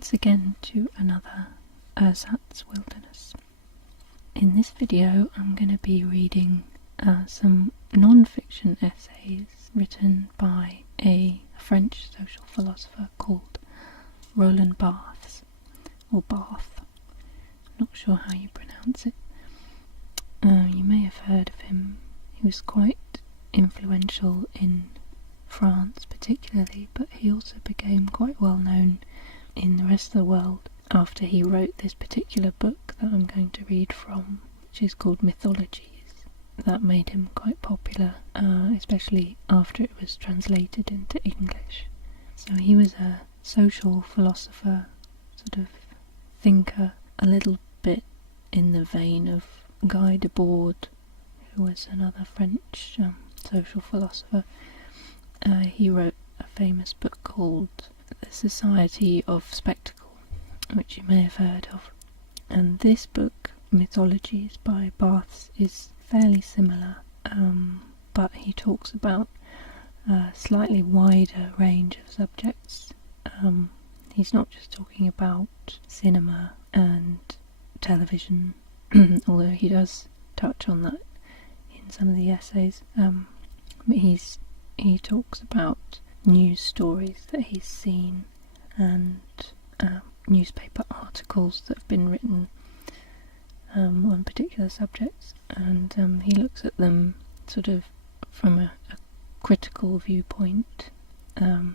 once again to another Ersatz Wilderness. In this video I'm going to be reading some non-fiction essays written by a French social philosopher called Roland Barthes, or Barthes. I'm not sure how you pronounce it. You may have heard of him. He was quite influential in France particularly, but he also became quite well known in the rest of the world after he wrote this particular book that I'm going to read from, which is called Mythologies. That made him quite popular, especially after it was translated into English. So he was a social philosopher, sort of thinker, a little bit in the vein of Guy Debord, who was another French social philosopher. He wrote a famous book called The Society of Spectacle, which you may have heard of. And this book, Mythologies by Barthes, is fairly similar, but he talks about a slightly wider range of subjects. He's not just talking about cinema and television, although he does touch on that in some of the essays, but he talks about news stories that he's seen and newspaper articles that have been written on particular subjects, and he looks at them sort of from a critical viewpoint,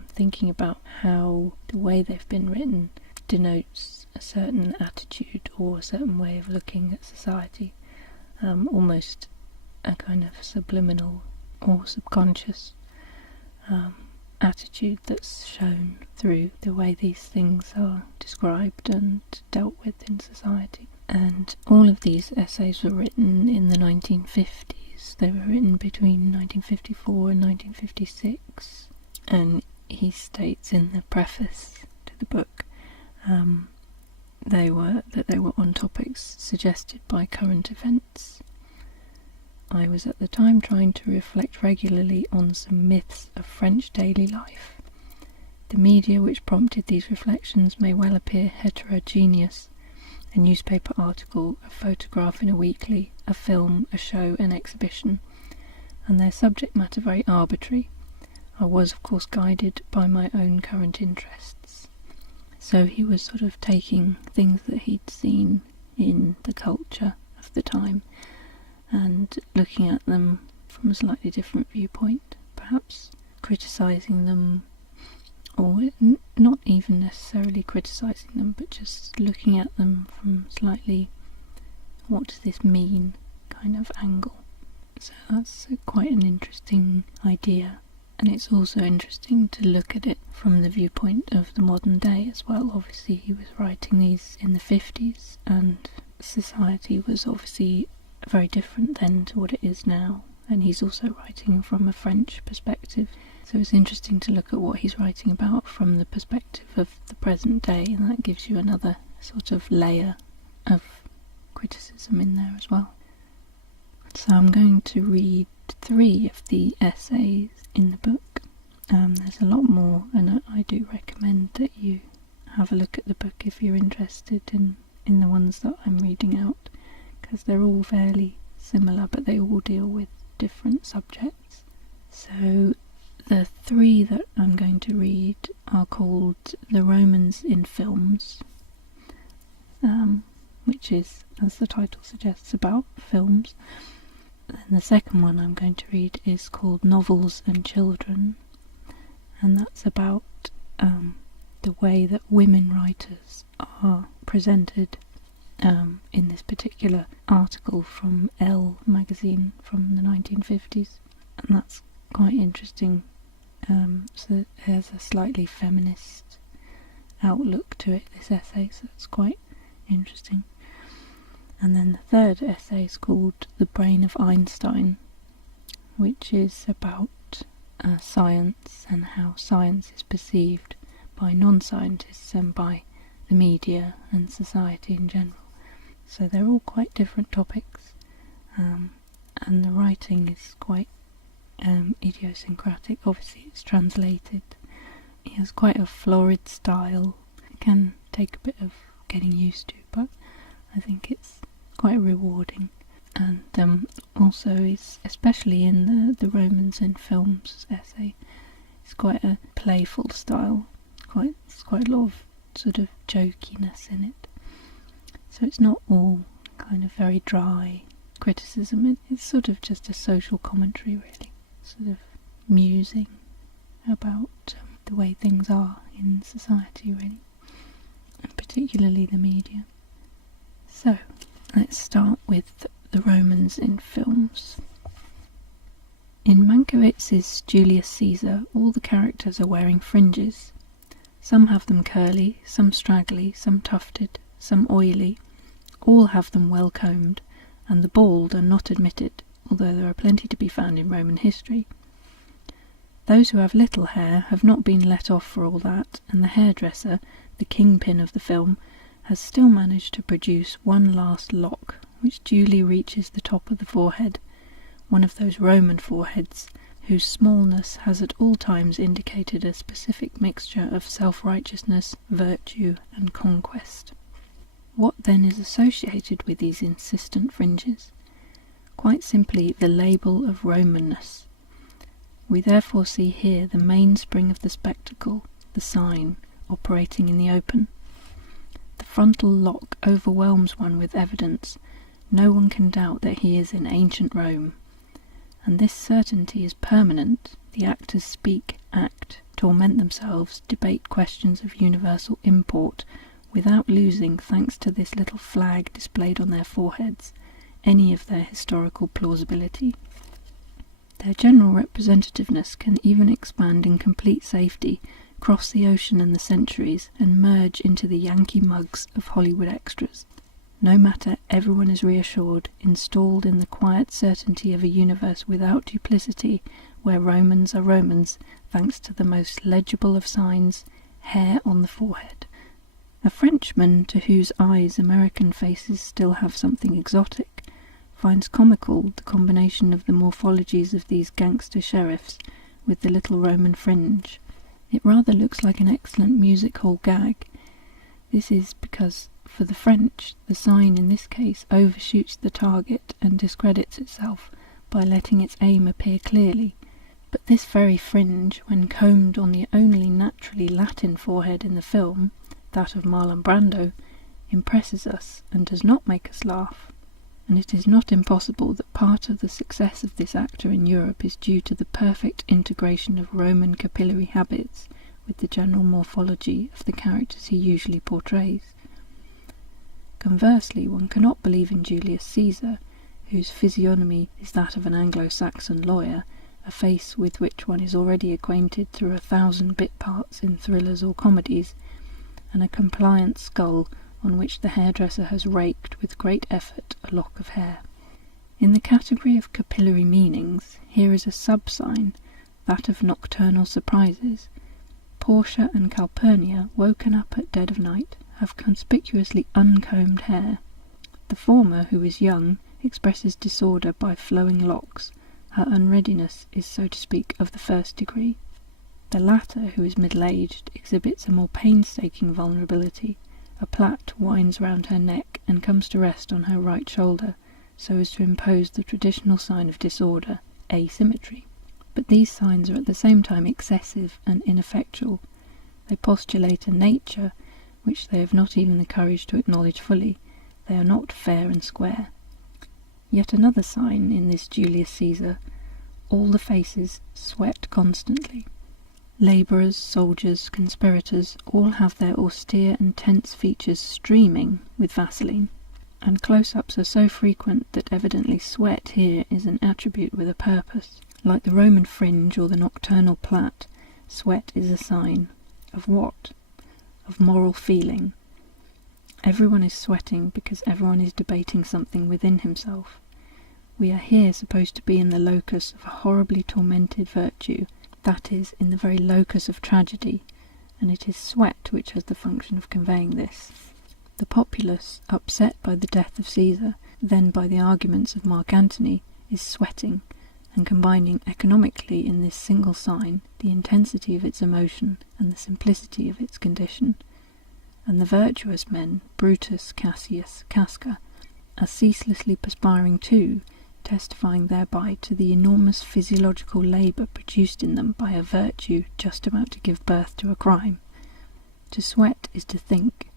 thinking about how the way they've been written denotes a certain attitude or a certain way of looking at society, almost a kind of subliminal or subconscious attitude that's shown through the way these things are described and dealt with in society. And all of these essays were written in the 1950s. They were written between 1954 and 1956, and he states in the preface to the book they were on topics suggested by current events. I was at the time trying to reflect regularly on some myths of French daily life. The media which prompted these reflections may well appear heterogeneous: a newspaper article, a photograph in a weekly, a film, a show, an exhibition, and their subject matter very arbitrary. I was, of course, guided by my own current interests. So he was sort of taking things that he'd seen in the culture of the time and looking at them from a slightly different viewpoint, perhaps criticising them, or not even necessarily criticising them, but just looking at them from slightly, what does this mean, kind of angle. So that's quite an interesting idea, and it's also interesting to look at it from the viewpoint of the modern day as well. Obviously he was writing these in the 50s, and society was obviously very different then to what it is now, and he's also writing from a French perspective, so it's interesting to look at what he's writing about from the perspective of the present day, and that gives you another sort of layer of criticism in there as well. So I'm going to read 3 of the essays in the book. There's a lot more, and I do recommend that you have a look at the book if you're interested in the ones that I'm reading out, because they're all fairly similar, but they all deal with different subjects. So the 3 that I'm going to read are called The Romans in Films, which is, as the title suggests, about films. Then the second one I'm going to read is called Novels and Children, and that's about the way that women writers are presented in this particular article from Elle magazine from the 1950s, and that's quite interesting. So it has a slightly feminist outlook to it, this essay, so it's quite interesting. And then the third essay is called The Brain of Einstein, which is about science and how science is perceived by non-scientists and by the media and society in general. So they're all quite different topics, and the writing is quite idiosyncratic. Obviously it's translated. He has quite a florid style. It can take a bit of getting used to, but I think it's quite rewarding. And also is, especially in the Romans in Films essay, it's quite a playful style. It's quite a lot of sort of jokiness in it. So it's not all kind of very dry criticism. It's sort of just a social commentary, really, sort of musing about the way things are in society, really, and particularly the media. So let's start with the Romans in Films. In Mankiewicz's Julius Caesar, all the characters are wearing fringes. Some have them curly, some straggly, some tufted, some oily. All have them well combed, and the bald are not admitted, although there are plenty to be found in Roman history. Those who have little hair have not been let off for all that, and the hairdresser, the kingpin of the film, has still managed to produce one last lock, which duly reaches the top of the forehead, one of those Roman foreheads whose smallness has at all times indicated a specific mixture of self-righteousness, virtue, and conquest. What then is associated with these insistent fringes? Quite simply the label of Romanness. We therefore see here the mainspring of the spectacle, the sign, operating in the open. The frontal lock overwhelms one with evidence. No one can doubt that he is in ancient Rome. And this certainty is permanent. The actors speak, act, torment themselves, debate questions of universal import, without losing, thanks to this little flag displayed on their foreheads, any of their historical plausibility. Their general representativeness can even expand in complete safety, cross the ocean and the centuries, and merge into the Yankee mugs of Hollywood extras. No matter, everyone is reassured, installed in the quiet certainty of a universe without duplicity, where Romans are Romans, thanks to the most legible of signs, hair on the forehead. A Frenchman, to whose eyes American faces still have something exotic, finds comical the combination of the morphologies of these gangster sheriffs with the little Roman fringe. It rather looks like an excellent music hall gag. This is because, for the French, the sign in this case overshoots the target and discredits itself by letting its aim appear clearly. But this very fringe, when combed on the only naturally Latin forehead in the film, that of Marlon Brando, impresses us and does not make us laugh. And it is not impossible that part of the success of this actor in Europe is due to the perfect integration of Roman capillary habits with the general morphology of the characters he usually portrays. Conversely, one cannot believe in Julius Caesar, whose physiognomy is that of an Anglo-Saxon lawyer, a face with which one is already acquainted through 1,000 bit parts in thrillers or comedies, and a compliant skull on which the hairdresser has raked with great effort a lock of hair. In the category of capillary meanings, here is a sub-sign, that of nocturnal surprises. Portia and Calpurnia, woken up at dead of night, have conspicuously uncombed hair. The former, who is young, expresses disorder by flowing locks. Her unreadiness is, so to speak, of the first degree. The latter, who is middle-aged, exhibits a more painstaking vulnerability. A plait winds round her neck and comes to rest on her right shoulder, so as to impose the traditional sign of disorder, asymmetry. But these signs are at the same time excessive and ineffectual. They postulate a nature which they have not even the courage to acknowledge fully. They are not fair and square. Yet another sign in this Julius Caesar: all the faces sweat constantly. Labourers, soldiers, conspirators, all have their austere and tense features streaming with Vaseline, and close-ups are so frequent that evidently sweat here is an attribute with a purpose. Like the Roman fringe or the nocturnal plait, sweat is a sign. Of what? Of moral feeling. Everyone is sweating because everyone is debating something within himself. We are here supposed to be in the locus of a horribly tormented virtue, that is, in the very locus of tragedy, and it is sweat which has the function of conveying this. The populace, upset by the death of Caesar, then by the arguments of Mark Antony, is sweating, and combining economically in this single sign the intensity of its emotion and the simplicity of its condition. and the virtuous men, Brutus, Cassius, Casca, are ceaselessly perspiring too, testifying thereby to the enormous physiological labour produced in them by a virtue just about to give birth to a crime. To sweat is to think,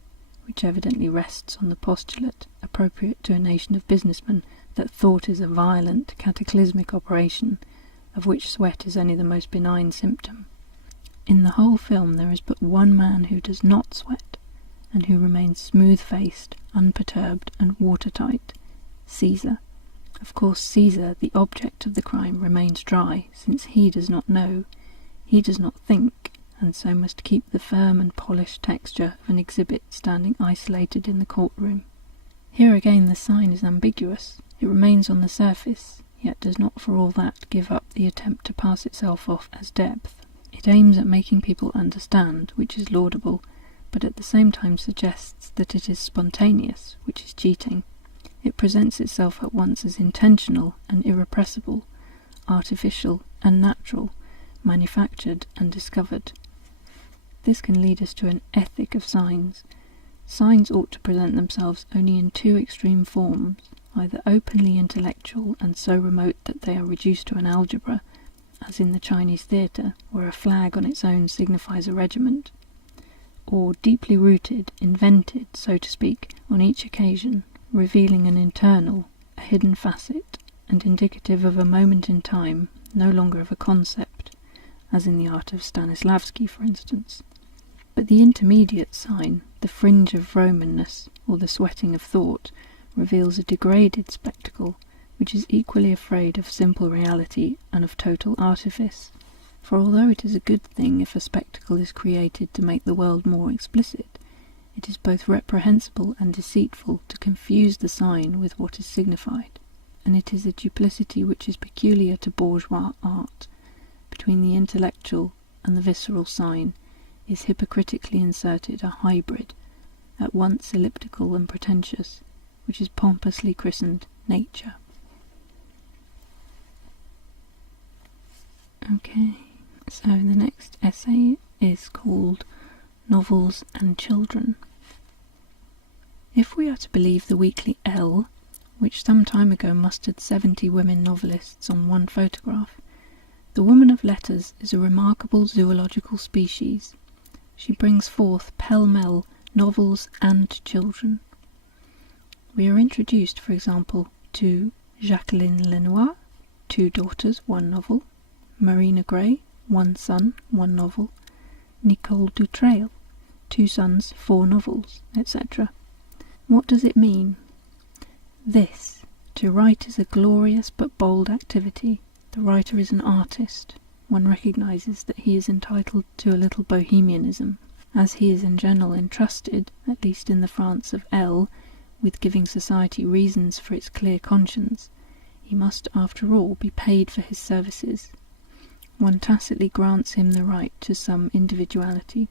which evidently rests on the postulate, appropriate to a nation of businessmen, that thought is a violent, cataclysmic operation, of which sweat is only the most benign symptom. In the whole film there is but one man who does not sweat, and who remains smooth-faced, unperturbed, and watertight: Caesar. Of course Caesar, the object of the crime, remains dry, since he does not know, he does not think, and so must keep the firm and polished texture of an exhibit standing isolated in the courtroom. Here again the sign is ambiguous. It remains on the surface, yet does not for all that give up the attempt to pass itself off as depth. It aims at making people understand, which is laudable, but at the same time suggests that it is spontaneous, which is cheating. It presents itself at once as intentional and irrepressible, artificial and natural, manufactured and discovered. This can lead us to an ethic of signs. Signs ought to present themselves only in two extreme forms, either openly intellectual and so remote that they are reduced to an algebra, as in the Chinese theatre, where a flag on its own signifies a regiment, or deeply rooted, invented, so to speak, on each occasion, revealing an internal, a hidden facet, and indicative of a moment in time, no longer of a concept, as in the art of Stanislavski, for instance. But the intermediate sign, the fringe of Romanness, or the sweating of thought, reveals a degraded spectacle, which is equally afraid of simple reality and of total artifice. For although it is a good thing if a spectacle is created to make the world more explicit, it is both reprehensible and deceitful to confuse the sign with what is signified, and it is a duplicity which is peculiar to bourgeois art. Between the intellectual and the visceral sign is hypocritically inserted a hybrid, at once elliptical and pretentious, which is pompously christened nature. Okay, so the next essay is called Novels and Children. If we are to believe the weekly Elle, which some time ago mustered 70 women novelists on one photograph, the woman of letters is a remarkable zoological species. She brings forth pell-mell novels and children. We are introduced, for example, to Jacqueline Lenoir, 2 daughters, 1 novel; Marina Gray, 1 son, 1 novel; Nicole Dutrail, 2 sons, 4 novels, etc. What does it mean? This: to write is a glorious but bold activity. The writer is an artist. One recognizes that he is entitled to a little bohemianism, as he is in general entrusted, at least in the France of Elle, with giving society reasons for its clear conscience. He must, after all, be paid for his services. One tacitly grants him the right to some individuality.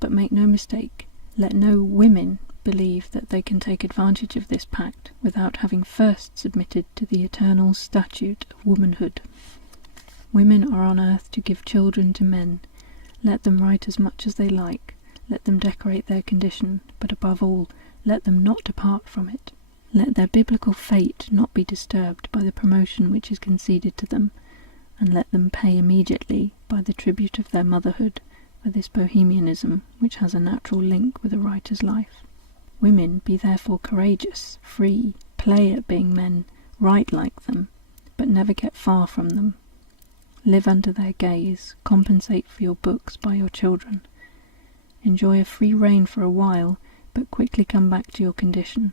But make no mistake, let no women believe that they can take advantage of this pact without having first submitted to the eternal statute of womanhood. Women are on earth to give children to men. Let them write as much as they like, let them decorate their condition, but above all, let them not depart from it. Let their biblical fate not be disturbed by the promotion which is conceded to them, and let them pay immediately, by the tribute of their motherhood, for this bohemianism which has a natural link with a writer's life. Women, be therefore courageous, free, play at being men, write like them, but never get far from them. Live under their gaze, compensate for your books by your children. Enjoy a free rein for a while, but quickly come back to your condition.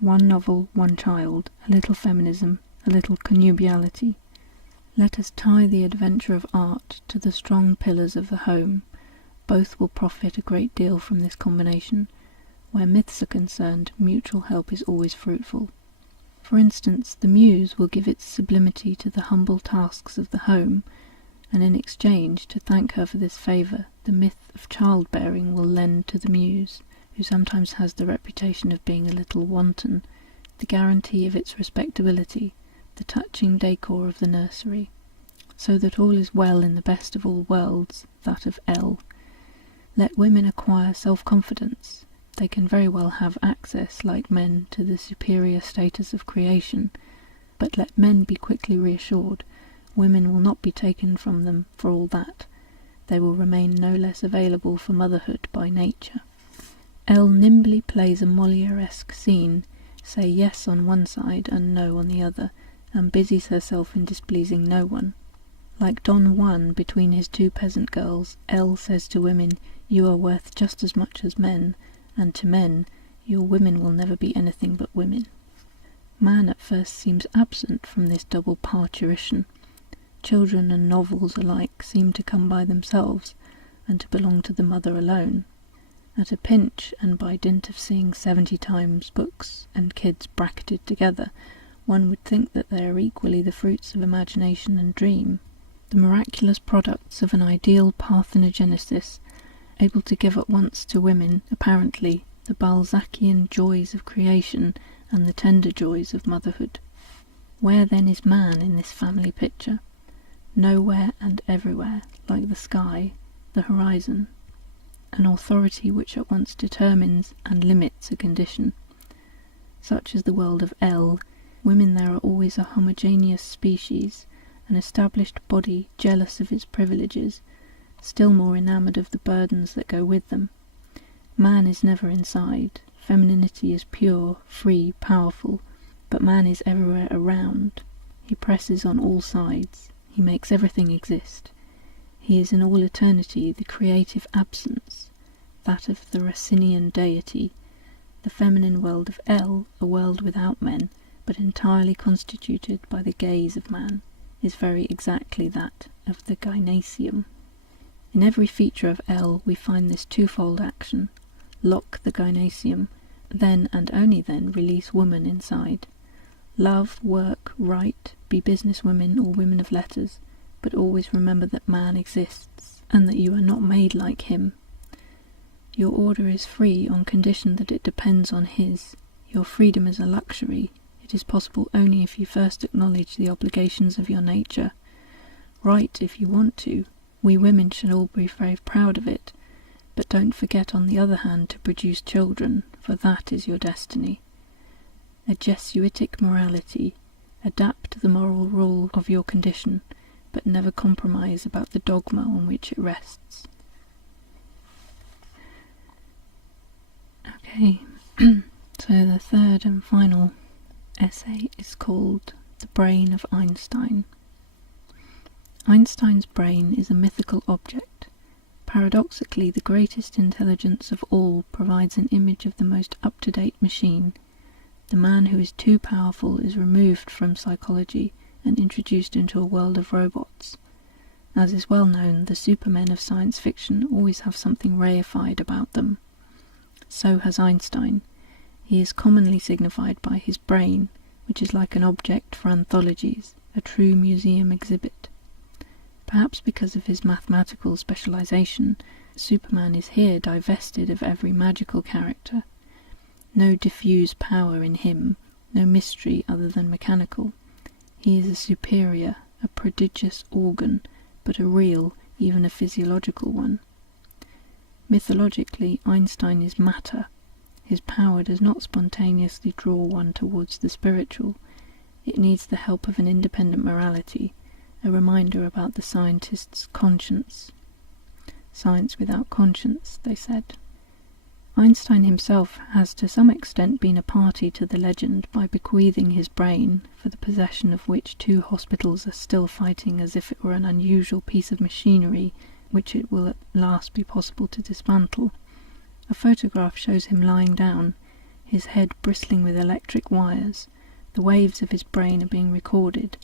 1 novel, 1 child, a little feminism, a little connubiality. Let us tie the adventure of art to the strong pillars of the home. Both will profit a great deal from this combination. Where myths are concerned, mutual help is always fruitful. For instance, the muse will give its sublimity to the humble tasks of the home, and in exchange, to thank her for this favour, the myth of childbearing will lend to the muse, who sometimes has the reputation of being a little wanton, the guarantee of its respectability, the touching decor of the nursery, so that all is well in the best of all worlds, that of Elle. Let women acquire self-confidence. They can very well have access, like men, to the superior status of creation, but let men be quickly reassured. Women will not be taken from them for all that. They will remain no less available for motherhood by nature. Elle nimbly plays a Molière-esque scene, say yes on one side and no on the other, and busies herself in displeasing no one. Like Don Juan between his two peasant girls, Elle says to women, "You are worth just as much as men," and to men, "Your women will never be anything but women." Man at first seems absent from this double parturition. Children and novels alike seem to come by themselves, and to belong to the mother alone. At a pinch, and by dint of seeing 70 times books and kids bracketed together, one would think that they are equally the fruits of imagination and dream, the miraculous products of an ideal parthenogenesis, able to give at once to women, apparently, the Balzacian joys of creation and the tender joys of motherhood. Where then is man in this family picture? Nowhere and everywhere, like the sky, the horizon, an authority which at once determines and limits a condition. Such is the world of Elle. Women there are always a homogeneous species, an established body jealous of its privileges, still more enamoured of the burdens that go with them. Man is never inside. Femininity is pure, free, powerful, but man is everywhere around. He presses on all sides. He makes everything exist. He is in all eternity the creative absence, that of the Racinian deity. The feminine world of Elle, a world without men, but entirely constituted by the gaze of man, is very exactly that of the gynaeceum. In every feature of Elle we find this twofold action: lock the gynaeceum, then and only then release woman inside. Love, work, write, be businesswomen or women of letters, but always remember that man exists, and that you are not made like him. Your order is free on condition that it depends on his. Your freedom is a luxury. It is possible only if you first acknowledge the obligations of your nature. Write if you want to. We women should all be very proud of it, but don't forget on the other hand to produce children, for that is your destiny. A Jesuitic morality. Adapt the moral rule of your condition, but never compromise about the dogma on which it rests. Okay, so the third and final essay is called The Brain of Einstein. Einstein's brain is a mythical object. Paradoxically, the greatest intelligence of all provides an image of the most up-to-date machine. The man who is too powerful is removed from psychology and introduced into a world of robots. As is well known, the supermen of science fiction always have something reified about them. So has Einstein. He is commonly signified by his brain, which is like an object for anthologies, a true museum exhibit. Perhaps because of his mathematical specialization, Superman is here divested of every magical character. No diffuse power in him, no mystery other than mechanical. He is a superior, a prodigious organ, but a real, even a physiological one. Mythologically, Einstein is matter. His power does not spontaneously draw one towards the spiritual. It needs the help of an independent morality, a reminder about the scientist's conscience. Science without conscience, they said. Einstein himself has to some extent been a party to the legend by bequeathing his brain, for the possession of which 2 hospitals are still fighting as if it were an unusual piece of machinery which it will at last be possible to dismantle. A photograph shows him lying down, his head bristling with electric wires. The waves of his brain are being recorded,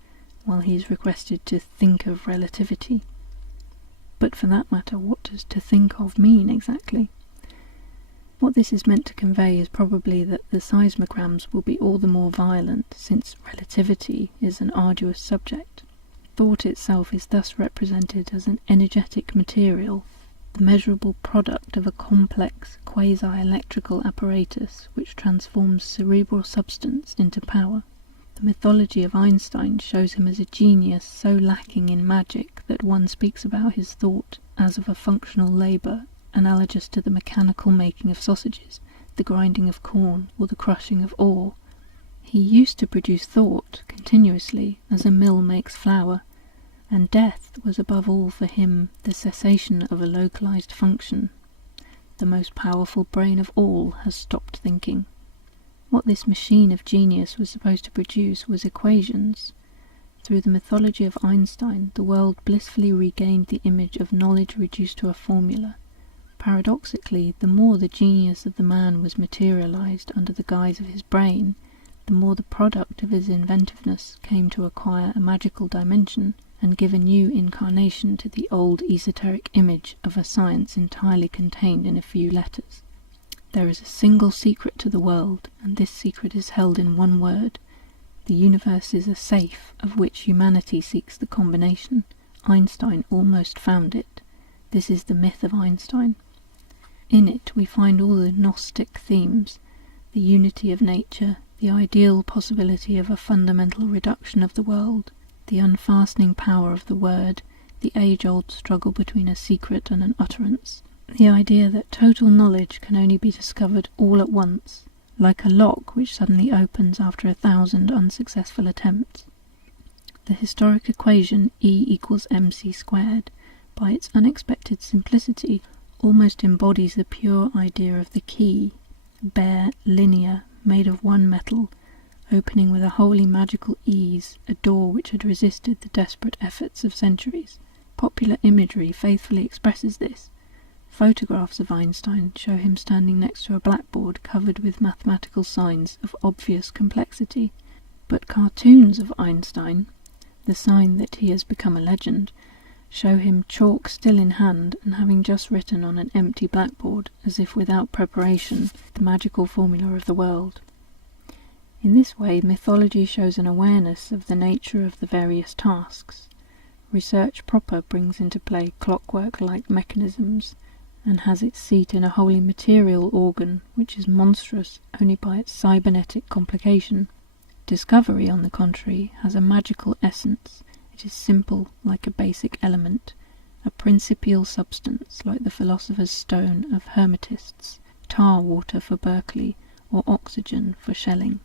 while he is requested to think of relativity. But for that matter, what does to think of mean exactly? What this is meant to convey is probably that the seismograms will be all the more violent, since relativity is an arduous subject. Thought itself is thus represented as an energetic material, the measurable product of a complex quasi-electrical apparatus which transforms cerebral substance into power. The mythology of Einstein shows him as a genius so lacking in magic that one speaks about his thought as of a functional labour analogous to the mechanical making of sausages, the grinding of corn, or the crushing of ore. He used to produce thought continuously, as a mill makes flour, and death was above all for him the cessation of a localized function. The most powerful brain of all has stopped thinking. What this machine of genius was supposed to produce was equations. Through the mythology of Einstein, the world blissfully regained the image of knowledge reduced to a formula. Paradoxically, the more the genius of the man was materialized under the guise of his brain, the more the product of his inventiveness came to acquire a magical dimension and give a new incarnation to the old esoteric image of a science entirely contained in a few letters. There is a single secret to the world, and this secret is held in one word. The universe is a safe of which humanity seeks the combination. Einstein almost found it. This is the myth of Einstein. In it we find all the Gnostic themes, the unity of nature, the ideal possibility of a fundamental reduction of the world, the unfastening power of the word, the age-old struggle between a secret and an utterance, the idea that total knowledge can only be discovered all at once, like a lock which suddenly opens after 1,000 unsuccessful attempts. The historic equation E=mc², by its unexpected simplicity, almost embodies the pure idea of the key, bare, linear, made of one metal, opening with a wholly magical ease a door which had resisted the desperate efforts of centuries. Popular imagery faithfully expresses this. Photographs of Einstein show him standing next to a blackboard covered with mathematical signs of obvious complexity, but cartoons of Einstein, the sign that he has become a legend, show him chalk still in hand and having just written on an empty blackboard, as if without preparation, the magical formula of the world. In this way, mythology shows an awareness of the nature of the various tasks. Research proper brings into play clockwork-like mechanisms, and has its seat in a wholly material organ which is monstrous only by its cybernetic complication. Discovery, on the contrary, has a magical essence. It is simple like a basic element, a principial substance like the philosopher's stone of Hermetists, tar water for Berkeley, or oxygen for Schelling.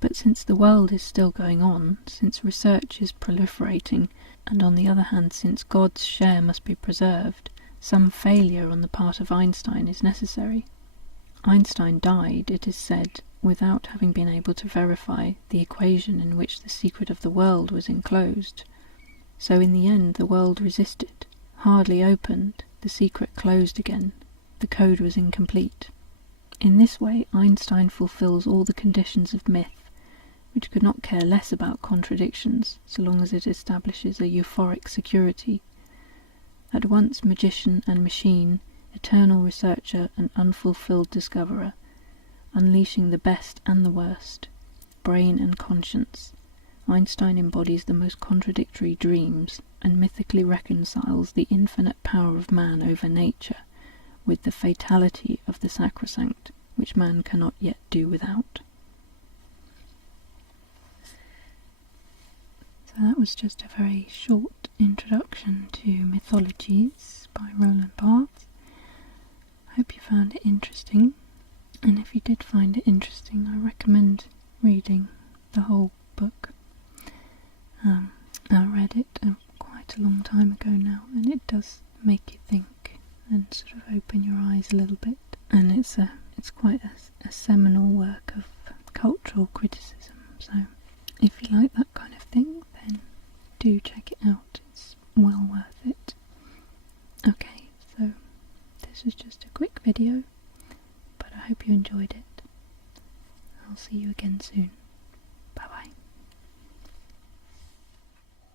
But since the world is still going on, since research is proliferating, and on the other hand since God's share must be preserved, some failure on the part of Einstein is necessary. Einstein died, it is said, without having been able to verify the equation in which the secret of the world was enclosed. So in the end the world resisted. Hardly opened, the secret closed again. The code was incomplete. In this way Einstein fulfills all the conditions of myth, which could not care less about contradictions so long as it establishes a euphoric security. At once magician and machine, eternal researcher and unfulfilled discoverer, unleashing the best and the worst, brain and conscience, Einstein embodies the most contradictory dreams and mythically reconciles the infinite power of man over nature with the fatality of the sacrosanct, which man cannot yet do without. So that was just a very short introduction to Mythologies by Roland Barthes. I hope you found it interesting, and if you did find it interesting, I recommend reading the whole book. I read it quite a long time ago now, and it does make you think and sort of open your eyes a little bit, and it's quite a seminal work of cultural criticism, so if you like that kind of thing, then do check it out. It's well worth it. Okay, so this was just a quick video, but I hope you enjoyed it. I'll see you again soon.